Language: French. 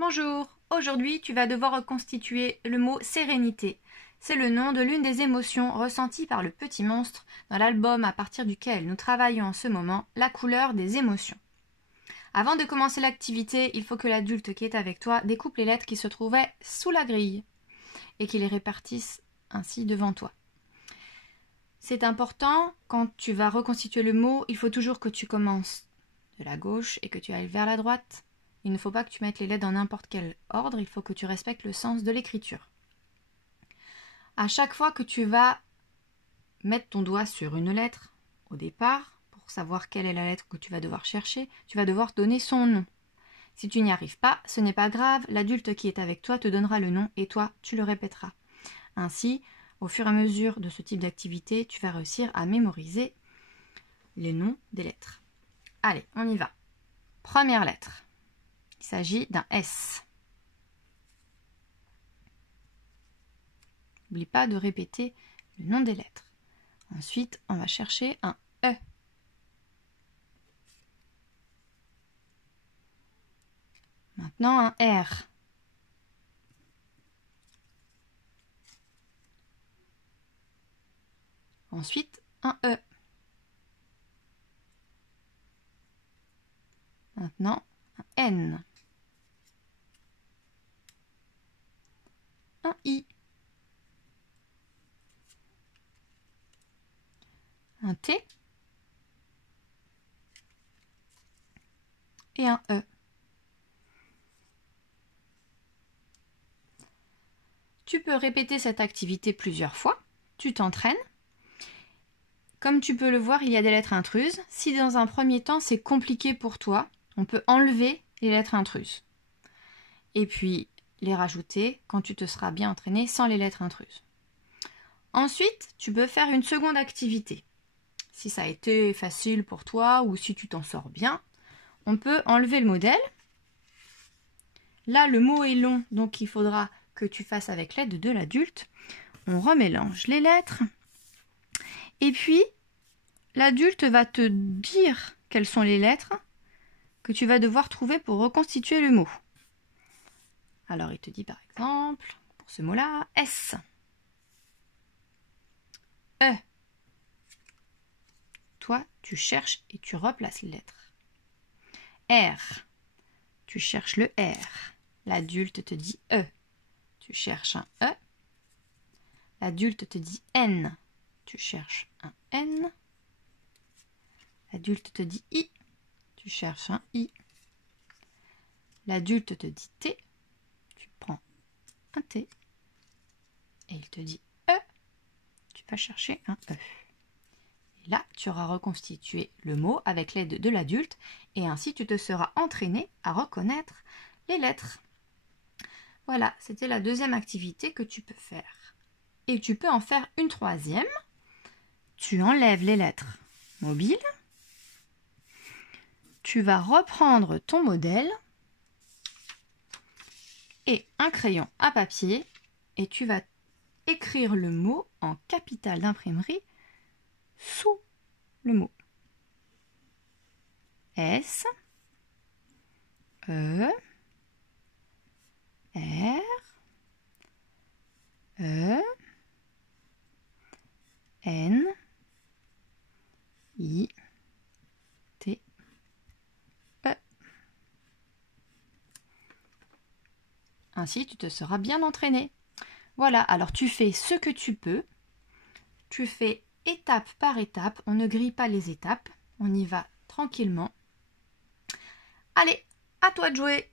Bonjour, aujourd'hui tu vas devoir reconstituer le mot sérénité. C'est le nom de l'une des émotions ressenties par le petit monstre dans l'album à partir duquel nous travaillons en ce moment, la couleur des émotions. Avant de commencer l'activité, il faut que l'adulte qui est avec toi découpe les lettres qui se trouvaient sous la grille et qu'il les répartisse ainsi devant toi. C'est important, quand tu vas reconstituer le mot, il faut toujours que tu commences de la gauche et que tu ailles vers la droite. Il ne faut pas que tu mettes les lettres dans n'importe quel ordre, il faut que tu respectes le sens de l'écriture. À chaque fois que tu vas mettre ton doigt sur une lettre, au départ, pour savoir quelle est la lettre que tu vas devoir chercher, tu vas devoir donner son nom. Si tu n'y arrives pas, ce n'est pas grave, l'adulte qui est avec toi te donnera le nom et toi, tu le répéteras. Ainsi, au fur et à mesure de ce type d'activité, tu vas réussir à mémoriser les noms des lettres. Allez, on y va. Première lettre. Il s'agit d'un S. N'oublie pas de répéter le nom des lettres. Ensuite, on va chercher un E. Maintenant, un R. Ensuite, un E. Maintenant, un N. Un I. Un T. Et un E. Tu peux répéter cette activité plusieurs fois. Tu t'entraînes. Comme tu peux le voir, il y a des lettres intruses. Si dans un premier temps, c'est compliqué pour toi, on peut enlever les lettres intruses. Et puis, les rajouter quand tu te seras bien entraîné sans les lettres intruses. Ensuite, tu peux faire une seconde activité. Si ça a été facile pour toi ou si tu t'en sors bien, on peut enlever le modèle. Là, le mot est long, donc il faudra que tu fasses avec l'aide de l'adulte. On remélange les lettres. Et puis, l'adulte va te dire quelles sont les lettres que tu vas devoir trouver pour reconstituer le mot. Alors, il te dit par exemple, pour ce mot-là, S. E. Toi, tu cherches et tu replaces les lettres. R. Tu cherches le R. L'adulte te dit E. Tu cherches un E. L'adulte te dit N. Tu cherches un N. L'adulte te dit I. Tu cherches un I. L'adulte te dit T. Tu prends un T. Et il te dit E. Tu vas chercher un E. Et là, tu auras reconstitué le mot avec l'aide de l'adulte et ainsi tu te seras entraîné à reconnaître les lettres. Voilà, c'était la deuxième activité que tu peux faire. Et tu peux en faire une troisième. Tu enlèves les lettres mobiles. Tu vas reprendre ton modèle et un crayon à papier et tu vas écrire le mot en capitale d'imprimerie sous le mot. S, E, R, E, N, I, T, E. Ainsi, tu te seras bien entraîné. Voilà, alors tu fais ce que tu peux. Tu fais étape par étape. On ne grille pas les étapes. On y va tranquillement. Allez, à toi de jouer!